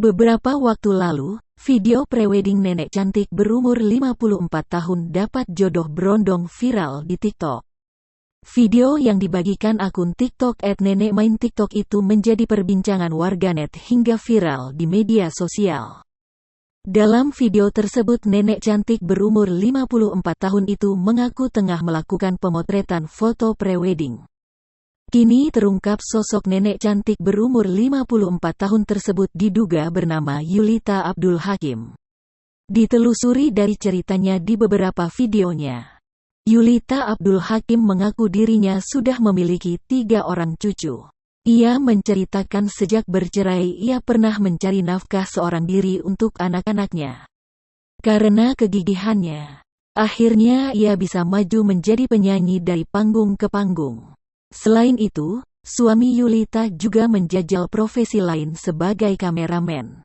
Beberapa waktu lalu, video prewedding nenek cantik berumur 54 tahun dapat jodoh berondong viral di TikTok. Video yang dibagikan akun TikTok @nenekmaintiktok itu menjadi perbincangan warganet hingga viral di media sosial. Dalam video tersebut nenek cantik berumur 54 tahun itu mengaku tengah melakukan pemotretan foto prewedding. Kini terungkap sosok nenek cantik berumur 54 tahun tersebut diduga bernama Yulita Abdul Hakim. Ditelusuri dari ceritanya di beberapa videonya, Yulita Abdul Hakim mengaku dirinya sudah memiliki 3 orang cucu. Ia menceritakan sejak bercerai ia pernah mencari nafkah seorang diri untuk anak-anaknya. Karena kegigihannya, akhirnya ia bisa maju menjadi penyanyi dari panggung ke panggung. Selain itu, suami Yulita juga menjajal profesi lain sebagai kameramen.